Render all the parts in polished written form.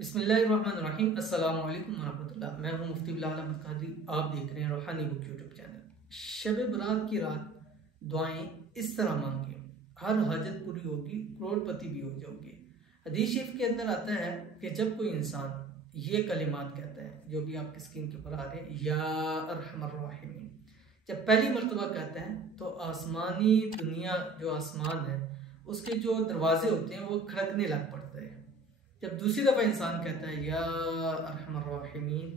बिस्मिल्लाहिर्रहमानिर्रहीम। अस्सलामु अलैकुम वरहमतुल्लाह। मैं हूं मुफ्ती बिलाल अहमद कादरी। आप देख रहे हैं रूहानी बुक यूट्यूब चैनल। शब बरात की रात दुआएं इस तरह मांगे, हर हाजत पूरी होगी, करोड़पति भी हो जाओगे। हदीस शरीफ के अंदर आता है कि जब कोई इंसान ये कलिमात कहता है जो भी आपकी स्क्रीन के ऊपर आ रहे हैं, या अरहमर राहिमीन, जब पहली मरतबा कहता है तो आसमानी दुनिया, जो आसमान है उसके जो दरवाजे होते हैं वो खड़कने लग पड़ते हैं। जब दूसरी दफ़ा इंसान कहता है या अरहमर राहिमीन,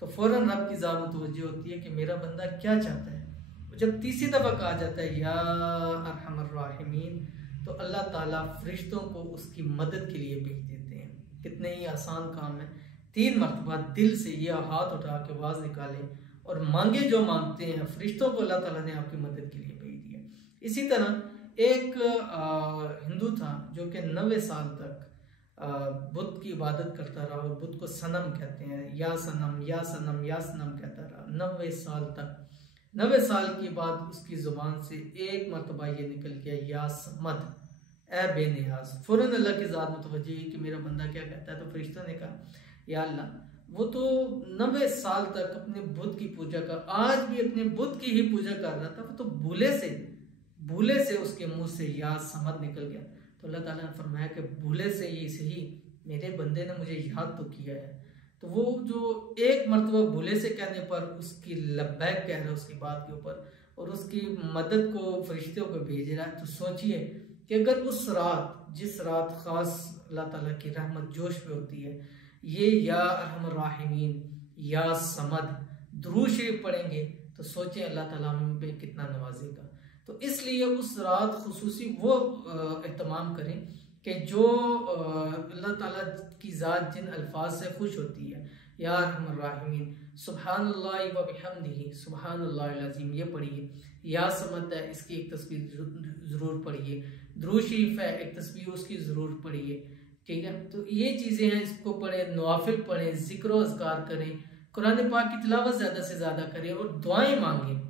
तो फ़ौरन रब की ज़ात मुतवज्जह होती है कि मेरा बंदा क्या चाहता है। जब तीसरी दफ़ा कहा जाता है या अरहमर राहिमीन, तो अल्लाह ताला फरिश्तों को उसकी मदद के लिए भेज देते हैं। कितने ही आसान काम है। 3 मरतबा दिल से यह हाथ उठा के आवाज़ निकालें और मांगे जो मांगते हैं, फरिश्तों को अल्लाह ताला ने आपकी मदद के लिए भेज दिया। इसी तरह एक हिंदू था जो कि 90 साल तक बुत की इबादत करता रहा, और बुत को सनम कहते हैं, या सनम या सनम या सनम कहता रहा 90 साल तक। 90 साल के बाद उसकी जुबान से एक मरतबा ये निकल गया या समद, ए बेनियाज। फौरन अल्लाह की ज़ात मुतवज्जह है कि मेरा बंदा क्या कहता है। तो फरिश्तों ने कहा, या अल्लाह, वो तो 90 साल तक अपने बुत की पूजा कर, आज भी अपने बुत की ही पूजा कर रहा था, वो तो भूले से उसके मुंह से या समद निकल गया। तो अल्लाह ताला ने फरमाया कि भूले से ही सही, मेरे बंदे ने मुझे याद तो किया है। तो वो जो एक मरतबा भूले से कहने पर उसकी लब्बैक कह रहा है उसकी बात के ऊपर, और उसकी मदद को फरिश्तों को भेज रहा है, तो सोचिए कि अगर उस रात, जिस रात ख़ास अल्लाह ताला की रहमत जोश पे होती है, ये या अरहमर राहिमीन, या समद दुरूद शरीफ पढ़ेंगे, तो सोचें अल्लाह ताला हम पे कितना नवाजेगा। तो इसलिए उस रात खुसूसी वो एहतमाम करें कि जो अल्लाह ताला की ज़ात जिन अल्फाज से खुश होती है, या अरहमर राहिमीन, सुब्हानल्लाहि व बिहम्दिही सुब्हानल्लाहिल अज़ीम, ये पढ़िए। या समद है, इसकी एक तस्बीह ज़रूर पढ़िए। दुरूद शरीफ है, एक तस्बीह उसकी ज़रूर पढ़िए। ठीक है, तो ये चीज़ें हैं, इसको पढ़ें, नवाफिल पढ़ें, ज़िक्र व अज़कार करें, कुरान पाक की तिलावत ज़्यादा से ज़्यादा करें, और दुआएं मांगें।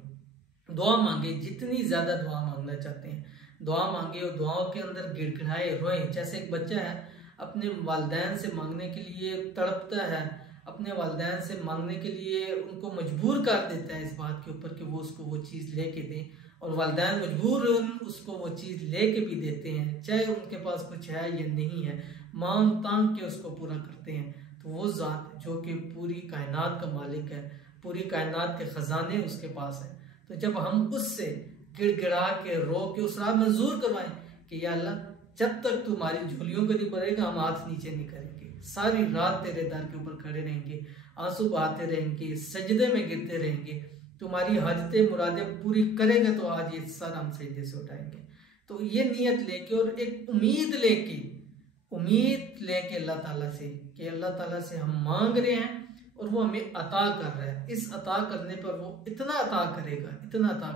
दुआ मांगे, जितनी ज्यादा दुआ मांगना चाहते हैं दुआ मांगे, और दुआओं के अंदर गिड़गिड़ाए, रोएं। जैसे एक बच्चा है, अपने वालिदैन से मांगने के लिए तड़पता है, अपने वालिदैन से मांगने के लिए उनको मजबूर कर देता है इस बात के ऊपर कि वो उसको वो चीज़ लेके दें, और वालिदैन मजबूर उसको वो चीज़ लेके भी देते हैं, चाहे उनके पास कुछ है या नहीं है, मांग तांग के उसको पूरा करते हैं। तो वो ज़ात जो कि पूरी कायनात का मालिक है, पूरी कायनात के ख़जाने उसके पास है, तो जब हम उससे गिड़गिड़ा के रो के उस रात मंजूर करवाएं कि या अल्लाह, जब तक तुम्हारी झोलियों को नहीं भरेगा हम हाथ नीचे नहीं करेंगे, सारी रात तेरे दर के ऊपर खड़े रहेंगे, आंसू बहाते रहेंगे, सजदे में गिरते रहेंगे, तुम्हारी हाजतें मुरादें पूरी करेंगे, तो आज ये सर हम सजदे से उठाएंगे। तो ये नियत लेके और एक उम्मीद लेके अल्लाह ताला से, कि अल्लाह ताला से हम मांग रहे हैं और वो हमें अता कर रहा है। इस अता करने पर वो इतना अता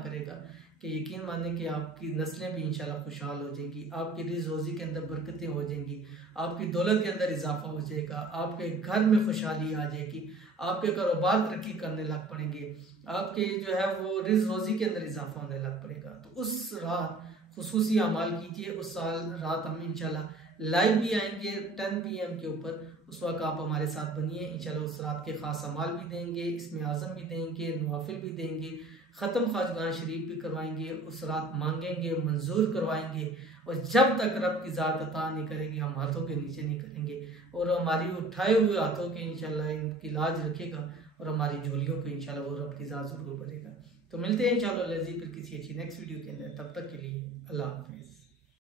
करेगा कि यकीन माने कि आपकी नस्लें भी इंशाल्लाह खुशहाल हो जाएंगी, आपकी रिज़्क़ रोज़ी के अंदर बरकतें हो जाएंगी, आपकी दौलत के अंदर इजाफा हो जाएगा, आपके घर में खुशहाली आ जाएगी, आपके कारोबार तरक्की करने लग पड़ेंगे, आपके जो है वो रिज़्क़ रोज़ी के अंदर इजाफा होने लग पड़ेगा। तो उस रात खुसूसी अमाल कीजिए। उस रात हम इंशाल्लाह लाइव भी आएंगे 10 PM के ऊपर, उस वक्त आप हमारे साथ बनिए। इंशाल्लाह उस रात के खास अमाल भी देंगे, इसमें आज़म भी देंगे, नवाफिल भी देंगे, ख़त्म ख़ाजगान शरीफ भी करवाएंगे, उस रात मांगेंगे, मंजूर करवाएंगे, और जब तक रब की ज़ात अता नहीं करेगी हम हाथों के नीचे नहीं करेंगे, और हमारी उठाए हुए हाथों के इंशाल्लाह इनकी लाज रखेगा, और हमारी झोलियों को इंशाल्लाह वो रब की ज़ात ज़रूर भरेगा। तो मिलते हैं इंशाल्लाह फिर किसी अच्छी नेक्स्ट वीडियो के अंदर। तब तक के लिए अल्लाह हाफ़िज़।